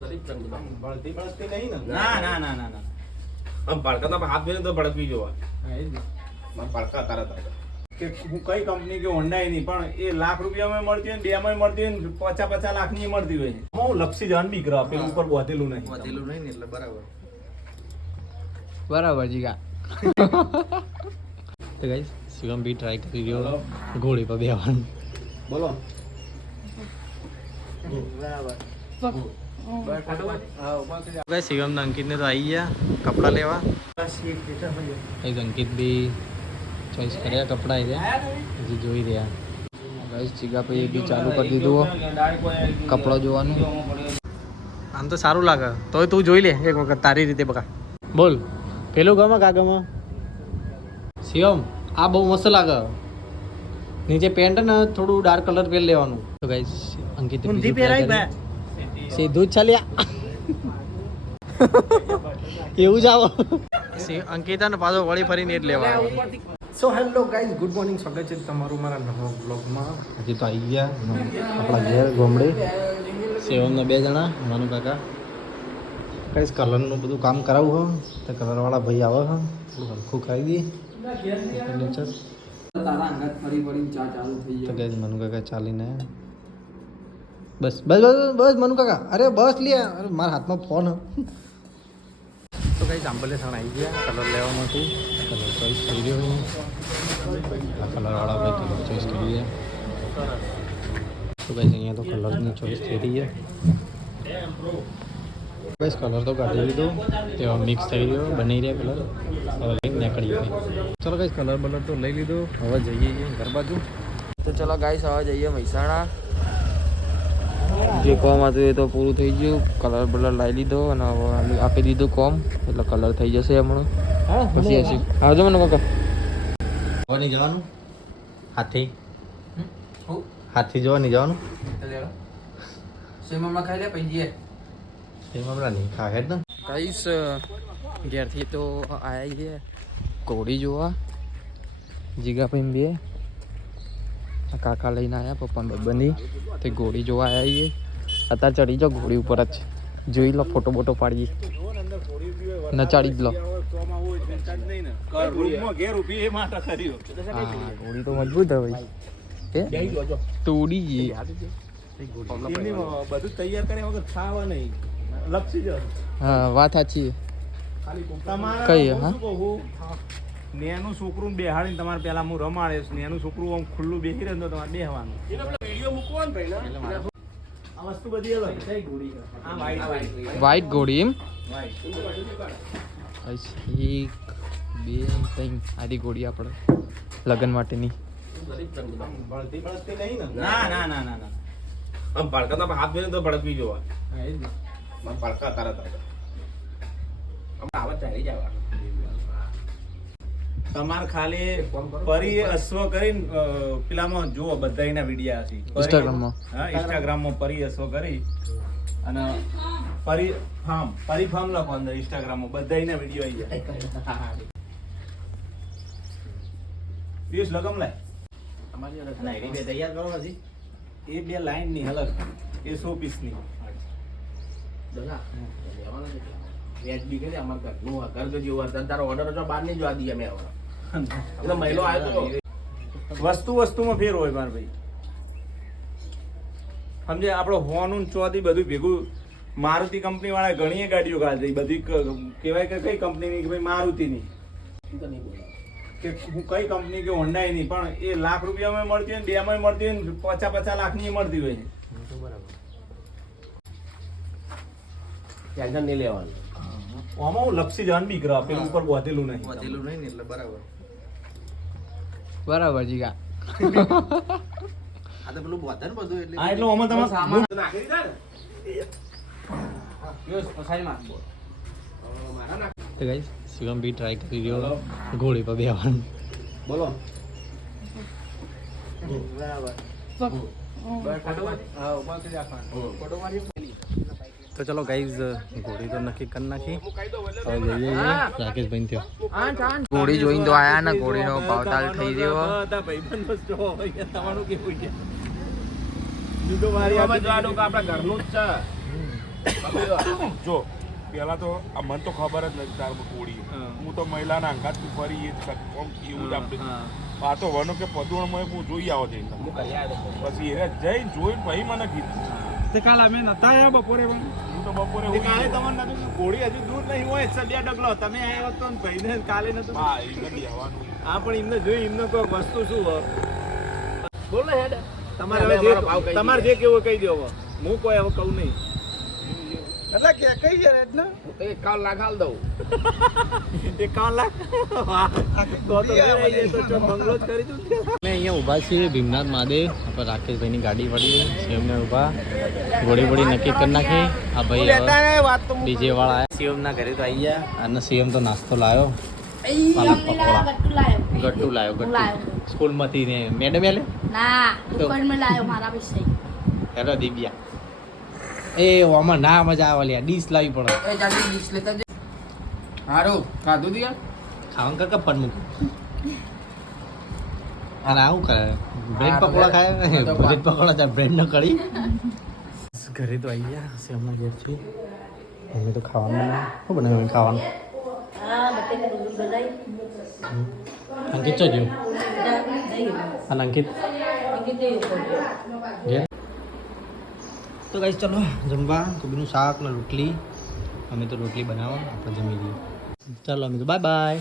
બળતી બળતી નહીં ને? ના ના ના ના ના આમ ભડકાતા હાથ મેળે તો ભડકવી જોવા. ભડકા તારા તારા કે હું કઈ કંપની કે હોન્ડાઈ નહીં પણ એ લાખ રૂપિયામાં મળતી હોય ને 2 માં મળતી હોય ને 50 લાખની મળતી હોય. હું લક્ષી જાન બી કરા પેલું ઉપર બોધેલું નહીં. વધેલું નહીં ને એટલે બરાબર. બરાબર જીગા. તો ગાઈસ શિવમ બી ટ્રાય કરી રહ્યો ઘોડી પર બેવાનું. બોલો. ગાઈસ શિવમ ને અંકિત ને તો આવી ગયા કપડા લેવા. ગાઈસ અંકિત બી ચોઈસ કર્યા કપડા હજી જોઈ રહ્યા. ગાઈસ જીગા ભાઈ બી ચાલુ કરી દીધું કપડા જોવાનું. આમ તો સારું લાગે તોય તું જોઈ લે એક વખત તારી રીતે બકા. બોલ પેલું ગમે કા ગમે શિવમ? આ બહુ મસ્ત લાગે. નીચે પેન્ટ ને થોડું ડાર્ક કલર પહેરી લેવાનું. તો ગાઈસ અંકિત સીધું જ ચાલ્યા એવું જ આવો. અંકિતા ને પાછો વળી ફરીને જ લેવા. So hello guys, good morning. સ્વાગત છે તમારું મારા નવા બ્લોગમાં. હજી તો આવી ગયા આપણા ઘેર ગોમડે. સેવમના 2 જણા માનું કાકા. ગાઈઝ કલરનું બધું કામ કરાવવું હો તો કલરવાળા ભાઈ આવે હા થોડું હલકું ખાઈ દઈએ. તો ગાઈઝ મનુ કાકા ચાલીને બસ બસ બસ બસ મનુ કાકા અરે બસ લે. અરે મારા હાથમાં ફોન. તો ગાઈઝ આંબલે થાણ આવી ગયા કલર લેવામાંથી. કલર ચોઈસ થઈ રહ્યો. આ કલરવાળા ભાઈ કલર ચોઈસ કરી ગયા. તો ગાઈઝ અહીંયા તો કલરની ચોઈસ થઈ રહી છે. ગાઈઝ કલર તો કાઢી લીધો તેમાં મિક્સ થઈ રહ્યો બની રહ્યા કલર. હવે લઈને નીકળી ગઈ. ચલો ગાઈઝ કલર બલર તો લઈ લીધો. હવે જઈએ ઘર બાજુ. તો ચલો ગાઈઝ હવે જઈએ મહેસાણા. જે કોમ હતું એ તો પૂરું થઈ ગયું. કલર બલર લાવી લીધો અને હવે આપી દીધું કોમ એટલે કલર થઈ જશે હમણાં. પછી હશે આવજો મને કાકા. હવે નહીં જવાનું હાથી હાથી જોવા નહીં જવાનું. સેમમાં ખાઈ લે પછી જઈએ. એમાં નહીં ખા હેડ ને. ગાઈસ ઘેરથી તો આયા છીએ ઘોડી જોવા. જીગા ભાઈ બે કાકા લઈને આવ્યા પપ્પાને બંધી તે ઘોડી જોવા આવ્યા છીએ. અત્યારે ચડી જાઓ ઘોડી ઉપર જ જોઈ લો ફોટો બોટો પાડીએ ન ચડી જ લો. હા ઘોડી તો મજબૂત હવે કે તોડી જઈએ. બધું તૈયાર કર્યા વગર ખાવા નહીં લક્ષી જ. હા વાત સાચી. તમારે કઈ હું હા શું કહું, નેનું છોકરું બેહાડીને તમારે પેલા હું રમાડે નેનું છોકરું આમ ખુલ્લું બેસી રહે તો તમારે બેહવાનું. આ વસ્તુ બધી અલગ. આ વ્હાઈટ ઘોડી એમ. white. એક બે ત્રણ આડી ઘોડી આપણે લગ્ન માટેની. બળતી બળતી નહીં ને? ના ના ના ના ના. આમ ભડકાતા હાથ મેળે તો ભડકવી જોવા. ભડકા તારા તારા આવા ચાલી જવા. તમારે ખાલી પરી અશ્વ કરીને પેલામાં જુઓ બધાના વિડિયા હશે Instagramમાં. હા ઇન્સ્ટાગ્રામમાં પરી અશ્વ કરી અને પરી ફાર્મ લખો અંદર ઇન્સ્ટાગ્રામમાં બધાના વિડિયો આવી જાય. પિયુષ લગમ લે અમારી અને એની બે તૈયાર કરો પછી એ 2 લાઈન ની અલગ એ 100 પીસ ની. વ્યાજબી કરી અમારે ઘરનું ઘર તો જેવું હતું તારો ઓર્ડર હતો બહાર નહીં જોવા દઈએ અમે હવે. એટલે મહિલો આવ્યો વસ્તુમાં ફેર હોય માર ભાઈ. સમજે આપણો હોનું ચોથી બધું ભેગું. મારુતિ કંપની વાળા ઘણી ગાડીઓ કાઢી બધી કહેવાય કે કઈ કંપનીની કે ભાઈ મારુતિની કે હું કઈ કંપની કે હોન્ડાઈ નહીં પણ એ લાખ રૂપિયામાં મળતી હોય ને 2 માં મળતી હોય ને 50 લાખની મળતી હોય. ટેન્શન નહીં લેવાનું. આમાં હું લક્ષી જાન બી કરા પેલું ઉપર બોધેલું નહીં. વધેલું નહીં ને એટલે બરાબર. બરાબર જીગા. આ તો પેલું બોધે ને બધું એટલે હા એટલે આમાં તમારે સામાન નાખી દીધા ને. તો ગાઈસ શિવમ બી ટ્રાય કરી રહ્યો ઘોડી પર બેવાનું. બોલો. તો ચલો ગાઈઝ ઘોડી તો નક્કી કરી નાખી. હવે જઈએ રાકેશભાઈ ત્યાં. ઘોડી જોઈને તો આયા ને ઘોડીનો ભાવતાલ થઈ રહ્યો. બધા ભાઈબંધો જ જો તમારું કેવું છે? જુદો મારી આપણા ઘરનું જ છે. જો પેલા તો આ મને તો ખબર જ નથી તાર કોળી હું તો મહિલાના અંગાત ફરી એ જ એવું જ આપણે આ તો વનો કે પદુણમાં હું જોઈ આવો જઈને પછી એ જઈને જોઈને પછી મને કીધું તે કાલ અમે નતા આયા બપોરે પણ હું તો બપોરે તે કાલે તમને નતું ઘોડી હજુ દૂર નહીં હોય સડિયા ડગલો તમે આવ્યો તો ને ભાઈને કાલે નતું હા એ નથી આવવાનું હા પણ એમને જોઈ એમને કોઈ વસ્તુ શું હોય બોલો હેડ તમારે હવે જે તમારે જે કેવું કહી દો હવે હું કોઈ હવે કહું નહીં એટલે કે કઈ છે એટલે હું તો 51 લાખ હાલ દઉં 51 લાખ વાહ તો તો બંગલો જ કરી દઉં અમે અહીંયા ઊભા છીએ ભીમનાથ મહાદેવ આપણે રાકેશભાઈની ગાડી પડી શિવમને ઊભા ગોળી બોળી નક્કી કરી નાખી આ ભાઈ વાત તો ડીજે વાળા આવ્યા શિવમના ઘરે તો આવી ગયા અને શિવમ તો નાસ્તો લાવ્યો પાલક પકોડા ગટ્ટુ લાવ્યો ગટ્ટુ સ્કૂલમાંથી ને મેડમ આલે ના દુકાનમાં લાવ્યો મારા વિશે હેલો દિવ્યા એ આમાં ના મજા આવે લ્યા ડીશ લાવી પડે એ જાજી ડીશ લેતા જ હારું ખાધું દિયા ખાવાનું કાકા પણ મૂક અને આવું કરે બ્રેડ પકોડા ખાય બ્રેડ પકોડા છે બ્રેડ ન કરી ઘરે તો આવી ગયા શિવમના ઘેરથી અમે તો ખાવાનું શું બનાવ્યું ખાવાનું હા બટેકા ડુંગળી બનાવી અંકિત ચો ગયું અને અંકિત ઘેર તો ગાઈસ ચલો જમવા કોબીનું શાક ને રોટલી અમે તો રોટલી બનાવવા આપણે જમી લઈએ ચાલો અમે તો બાય બાય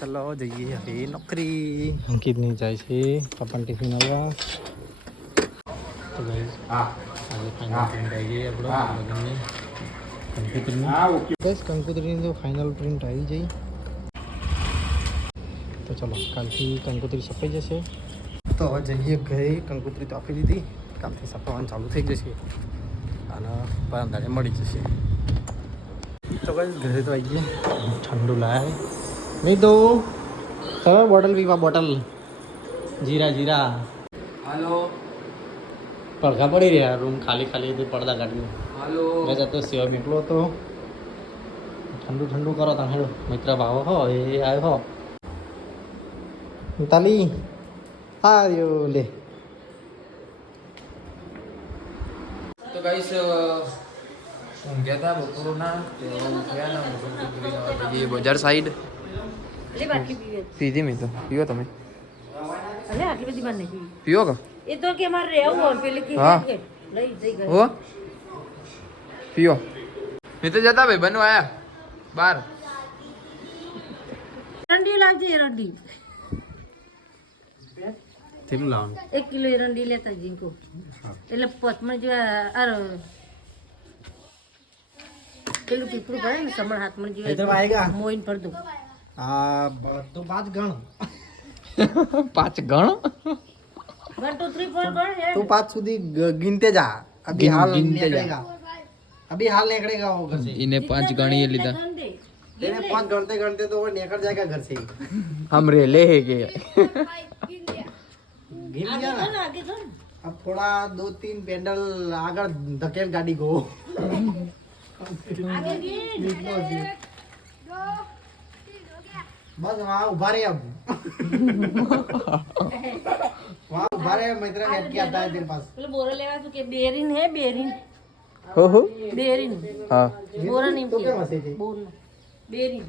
ચલો જઈએ હવે નોકરી અંકિતની જાય છે પપ્પાને ટિફિન આવ્યા તો ગાઈસ હા આજે ફાઇનલ પ્રિન્ટ આવી ગઈ આપણો લગ્નની કંકોત્રીની ગાઈસ કંકોત્રીની તો ફાઇનલ પ્રિન્ટ આવી જઈ તો ચલો કાલથી કંકોત્રી છપાઈ જશે તો હવે જઈએ ઘરે કંકોત્રી તો આપી દીધી કાલથી છપાવવાનું ચાલુ થઈ જશે અને પરમ દાડે મળી જશે તો ગાઈસ ઘરે તો આવી ગયા ઠંડુ લાય નહીં તો ચલો બોટલ પીવા બોટલ જીરા જીરા હાલો પડઘા પડી રહ્યા રૂમ ખાલી ખાલી હતી પડદા કાઢી હાલો ગજા તો સેવા બેઠલો હતો ઠંડુ ઠંડુ કરો તમે હેડો મિત્ર ભાવો હો એ આવ્યો હો તાલી આવ્યો લે તો ગાઈસ ઊંઘ્યા હતા બપોરના ઉઠ્યા ને બજાર સાઈડ એટલે બાટલી પીવે પીધી મેં તો પીવો તમે અલે આટલી બધી માર નહીં પીવો કે એ તો કે મારે રહેવું હોય પેલી કે હા. લઈ જઈ ગઈ હો પીવો મેં તો જતા ભાઈ બનવા આયા બાર એરંડી લાવજે એરંડી કેટલું લાવવાનું 1 કિલો એરંડી લેતા જીંકો એટલે પચમણ જેવા અરે પેલું પીપળું ભરે ને સમણ હાથમાં એ તો જેવા વાયગા મોઈન પર દો આ તો 5 ગણ 5 ગણ 1 2 3 4 ગણ હે तो 5 સુધી गिनते जा अभी हाल गिनते जा। निकलेगा अभी हाल निकलेगा वो घर से એને 5 गणी લીધા ગણ दे तेरे 5 गणते गणते तो वो निकल जाएगा घर से हम रेले है के गिन आगे गया ना गण आगे गण अब थोड़ा 2-3 पेंडल आगर धकेल गाड़ी को आगे गिन बस वहाँ उभा रहे अब वहाँ उभा रहे मित्र नेट किया था तेरे पास પેલું બોરા લેવા તું કે બેરીન હે બેરીન हो हो બેરીન हां બોરા નહીં तो क्या मसे थे બોર બેરીન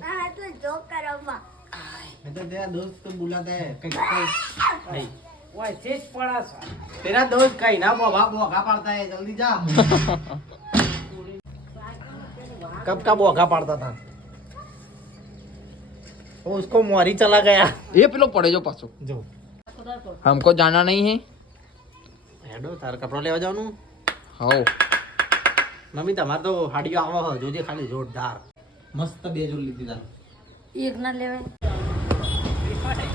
मैं तो तेरा दोस्त तो बुलाता है कहीं तेरा दोस्त कहीं ना बोगा पड़ता है जल्दी जा कब का बोगा पड़ता था वो उसको मोरी चला गया ये पेलो पड़े जो पाछो जो हमको जाना नहीं है હેડો તાર કપડો લેવા જવાનું हाओ મમ્મી તમારે તો હાડીઓ આવો જોજે ખાલી જોરદાર મસ્ત બે જોડ લીધી તાર એક ના લેવાય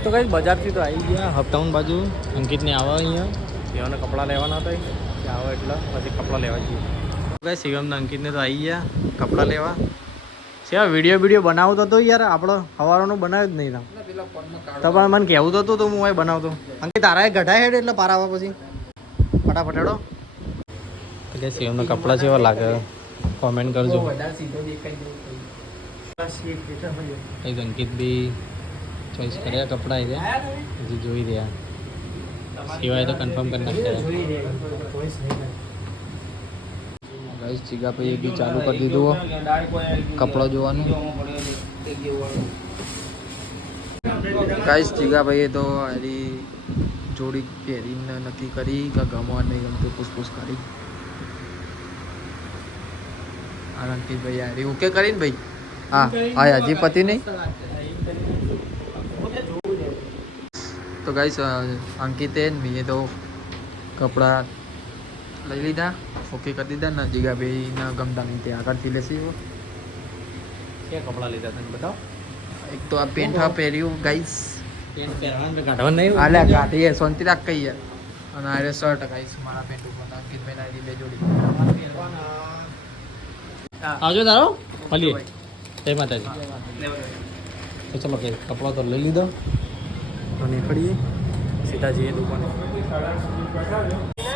તો કઈ બજારથી તો આવી ગયા હપ્તાઉન બાજુ અંકિતને આવો અહીંયા એવાને કપડાં લેવાના હતા કે આવો એટલે પછી કપડાં લેવા જઈએ ભાઈ શિવમને અંકિતને તો આવી ગયા કપડાં લેવા સેવા વિડીયો બનાવતો હતો યાર આપણો સવારનો બનાવ્યો જ નહીં તો પણ મને કહેવું તો હતું તો હું બનાવતો અંકિત તારા ગઢાય હેડ એટલે પાર આવવા પછી ફટાફટ હેડો કે શિવમના કપડાં જેવા લાગે કોમેન્ટ કરજો કઈ અંકિત બી ચોઈસ કર્યા કપડાં છે હજી જોઈ રહ્યા સિવાય તો કન્ફર્મ કરી નાખ્યા ગાઈસ જીગાભાઈ બી ચાલુ કરી દીધું કપડો જોવાનું. ગાઈસ જીગાભાઈએ તો એની જોડી પહેરીને નક્કી કરી કે ગમવા નહીં ગમતું પૂછપૂછ કરી. અંકિતભાઈ યાર ઓકે કરીને ભાઈ. હા હા હજી પતિ નહીં. તો ગાઈસ અંકિતે મેં તો કપડાં લઈ લીધા, ઓકે કરી દીધા ને જીગાભાઈના ગમતા નહીં તે આગળથી લેશે. ક્યાં કપડાં લીધા તને બતાવો. એક તો આ પેન્ટ હા પહેર્યું ગાઈસ. પેન્ટ પહેરવાનું કાઢવાનું નહીં. આલે ગાડીએ શાંતિ રાખ કહીએ. અને આરે શર્ટ ગાઈસ મારા પેન્ટ ઉપર અંકિતભાઈના બે જોડી. આવજો તારો મળીએ. જય માતાજી. તો ચલો કે કપડાં તો લઈ લીધો તો નીકળીએ સીધા જઈએ દુકાને.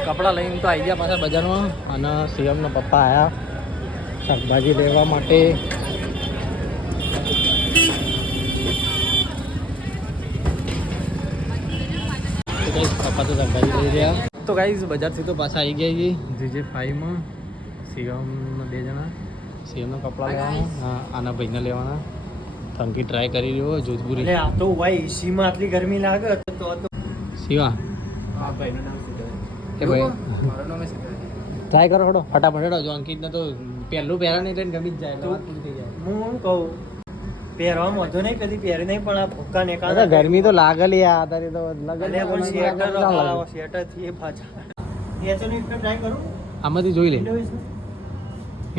કપડાં લઈને તો આવી ગયા પાછા બજારમાં. અને સીએમના પપ્પા આવ્યા શાકભાજી લેવા માટે. પપ્પા તો શાકભાજી લઈ રહ્યા. તો ગાઈઝ બજારથી તો પાછા આવી ગયા છીએ JJ5માં. સીએમના 2 જણા. સીએમના કપડાં લેવાના, હા આના ભાઈને લેવાના. થંકી ટ્રાય કરી રહ્યો જોધપુરી. આ તો ભાઈ એસીમાં આટલી ગરમી લાગે તો શિવા હા ભાઈનું નામ સીધા. એ ભાઈ મારું નામ સીધા. ટ્રાય કરો હડો ફટાફટ હડો. જો અંકિતને તો પહેલું પહેરા નહીં લઈને ગમી જ જાય એટલે વાત પૂરી થઈ જાય. હું કહું પહેરવામાં વધુ નહીં કદી પહેરી નહીં પણ આ ભૂકા ને અરે ગરમી તો લાગેલી આ તારી તો પણ સ્વેટર થી એ પાછા એચોની ટ્રાય કરું આમાંથી જોઈ લે.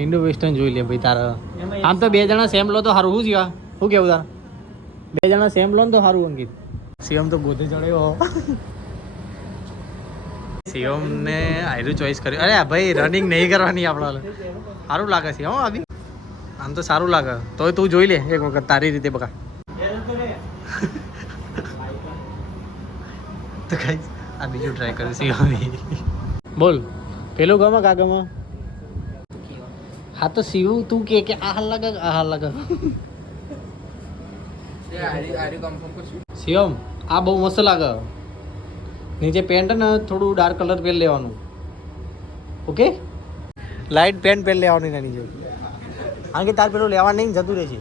ઇન્ડો વેસ્ટર્ન જોઈ લે ભાઈ તારે. આમ તો 2 જણા સેમ લો તો સારું. શું જીવા શું કેવું તારે? 2 જણા સેમ લો ને તો સારું. અંકિત સીએમ તો ગોધે ચડ્યો. સીએમ ને આયરું ચોઈસ કર્યું. અરે ભાઈ રનિંગ નહીં કરવાની આપણે. સારું લાગે છે હો અભી. આમ તો સારું લાગે તોય તું જોઈ લે એક વખત તારી રીતે બકા. તો કઈ આ બીજું ટ્રાય કરે સીએમ. બોલ પેલું ગમે કા ગમે? હા તો શિવ તું કે આ હાલ લાગે આ હાલ લાગે. શિવમ આ બહુ મસ્ત લાગે. નીચે પેન્ટ ને થોડું ડાર્ક કલર પહેરી લેવાનું. ઓકે લાઇટ પેન્ટ પહેરી લેવાનું એના નીચે. કારણ કે તાર પેલું લેવા નહીં જતું રહે છે.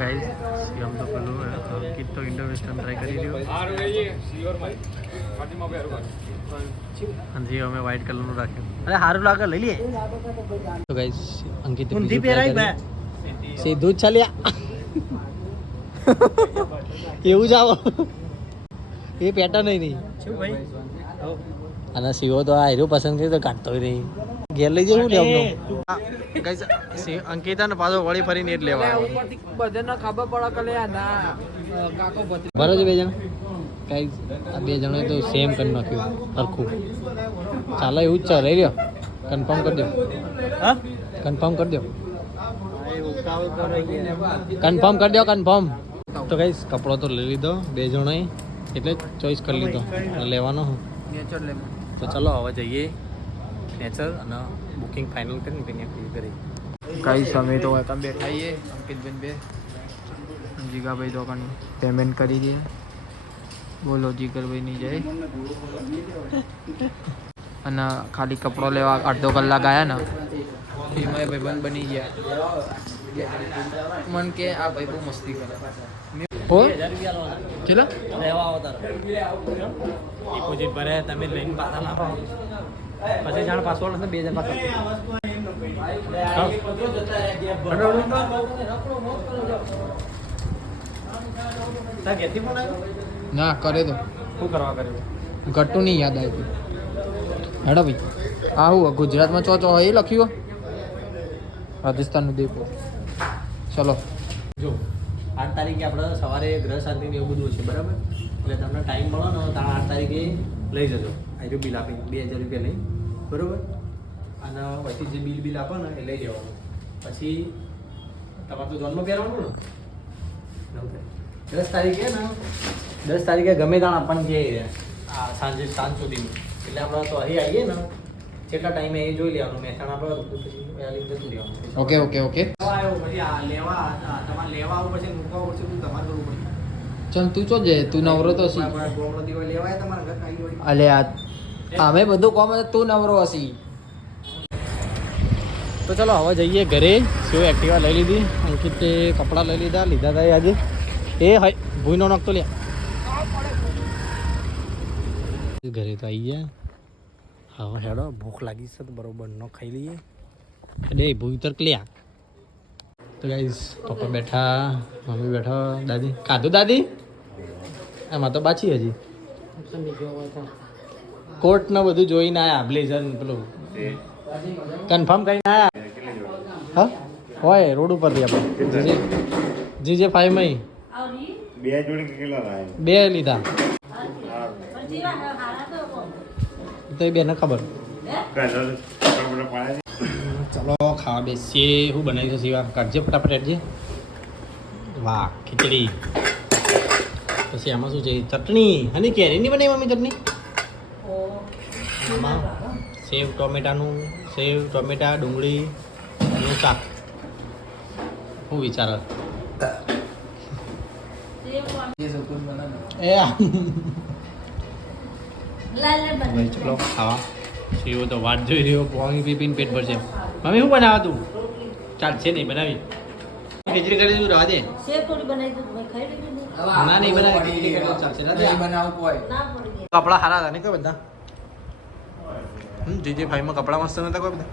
ગાઈસ શિવમ તો પેલું અંકિત તો ઇન્ડો વેસ્ટર્ન ટ્રાય કરી રહ્યો. અને અમે વ્હાઈટ કલરનું રાખ્યું. અરે સારું લાગે લઈ લઈએ. તો ગાઈસ અંકિત ઊંધી પહેરાય બે સીધું જ ચાલ્યા. એવું જ આવો એ પેટર્ન નહીં. શું ભાઈ અને શિવો તો આ હીરો પસંદ કરી તો કાઢતો નહીં. ઘેર લઈ જવું ને અમને. ગાઈસ અંકિતા ને પાછો વળી ફરીને જ લેવા બધાને ખબર પડે કે લે ના કાકો બરાબર છે 2 જણા. ગાઈસ આ 2 જણાએ તો સેમ કરી નાખ્યું સરખું. ચાલો એવું જ છે. લઈ લ્યો કન્ફર્મ કરી દો. હા કન્ફર્મ કરી દો. કન્ફર્મ કરી દો કન્ફર્મ. તો ગાઈસ કપડો તો લઈ લીધો 2 જણાએ એટલે ચોઈસ કરી લીધો લેવાનો. નેચર લે. તો ચલો હવે જઈએ નેચર અને બુકિંગ ફાઇનલ કરીને ત્યાં કરી. કઈ સમય તો હતા બેઠા છીએ અંકિતભાઈ બે. જીગાભાઈ તો કાન પેમેન્ટ કરી દે. બોલો જીગરભાઈ ની જાય. અને ખાલી કપડો લેવા અડધો કલાક આવ્યા ને એમાં ભાઈબંધ બની ગયા. મન કે આ ભાઈ બહુ મસ્તી કરે. ચલો ડિપોઝિટ ભરે તમે લઈને પાછા લાવો પછી જાણ પાસવર્ડ હશે 2000 પાછા. ના કરે તો શું કરવા કર્યું? ઘટતું નહીં યાદ આવ્યું. હેડો ભાઈ આ હું ગુજરાતમાં ચો એ લખ્યું રાજસ્થાનનું દેપો. ચલો જો 8 તારીખે આપણે સવારે ગ્રહ શાંતિ ને એવું બધું છે બરાબર. એટલે તમને ટાઈમ મળો ને તો 8 તારીખે લઈ જજો. આયરું બિલ આપીને 2000 રૂપિયા લઈ બરાબર. અને પછી જે બિલ આપો ને એ લઈ લેવાનું. પછી તમારે તો જોનમાં પહેરવાનું ને 10 તારીખે ને 10 તારીખે ગમે ત્યાં આપણને જે સાંજ સુધીનું એટલે આપણે તો અહીં આવીએ ને કેટલા ટાઈમે એ જોઈ લેવાનું. મહેસાણા આપણે પછી જતું રહેવાનું. ઓકે ઓકે ઓકે પછી આ લેવા તમારે લેવા આવું પછી મૂકવા પડશે તું તમારે કરવું પડશે. ચલ તું ચો જે તું નવરો તો છી. ગોમડો દિવાળી લેવાય તમારા ઘર આવી વળી. અલે આ અમે બધું કોમ તું નવરો હસી. તો ચલો હવે જઈએ ઘરે. શિવ એક્ટિવા લઈ લીધી, અંકિતે કપડાં લઈ લીધા હતા આજે. એ હાય ભૂઈનો નખતો લે. ઘરે તો આવી ગયા. હવે હેડો, ભૂખ લાગી છે તો બરોબર ન ખાઈ લઈએ. અરે ભૂઈ તરક લ્યા. તો ગાઈસ પપ્પા બેઠા, મમ્મી બેઠા, દાદી ખાધું દાદી? એમાં તો બાછી હજી કોટ ને બધું જોઈને આયા. બ્લેઝર પેલું કન્ફર્મ કરીને આયા. હા હોય રોડ ઉપર થી આપણે જીજે 5 માં બે લીધા તો એ બેને ખબર. ચલો ખાવા બેસીએ. શું બનાવી છે શિવા? કાઢજે ફટાફટ હેડજે. વાહ ખીચડી. પછી આમાં શું છે? ચટણી. અને કેરીની બનાવી મમ્મી ચટણી? આમાં સેવ ટોમેટાનું, સેવ ટોમેટા ડુંગળી નું શાક. શું વિચાર? એ ભાઈ ચલો ખાવા. શિવો તો વાત જોઈ રહ્યો, પાણી પી પીને પેટ ભરશે. મમ્મી શું બનાવા તું? ચાલશે નહીં બનાવી. ખીચડી કરી દઉં, રહેવા દે. સેવ થોડી બનાવી દો, મેં ખાઈ લીધું ને. ના નહીં બનાવી, ખીચડી કરી દઉં, ચાલશે. ના પડી ગયા. કપડા સારા હતા ને કોઈ બધા? જીજે 5 માં કપડા મસ્ત નતા કોઈ બધા?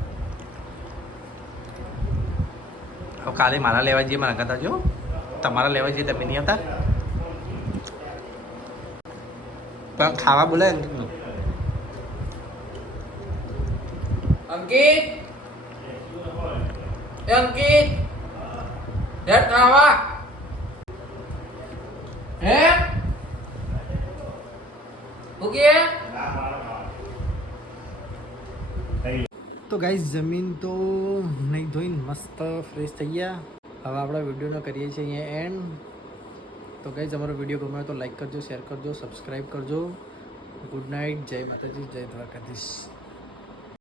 હવે કાલે મારા લેવા જઈએ, મારા કહેતા જો તમારા લેવા જઈએ તમે નહીં આવતા. પણ ખાવા બોલાય ને અંકિત અંકિત હેડ ખાવા હે ઓકે. તો ગાઈસ જમીન તો નહીં ધોઈને મસ્ત ફ્રેશ થઈ ગયા. હવે આપણા વિડીયોનો કરીએ છીએ અહીંયા એન્ડ. તો ગાઈસ અમારો વિડીયો ગમ્યો તો લાઈક કરજો, શેર કરજો, સબસ્ક્રાઈબ કરજો. ગુડ નાઇટ, જય માતાજી, જય દ્વારકાધીશ.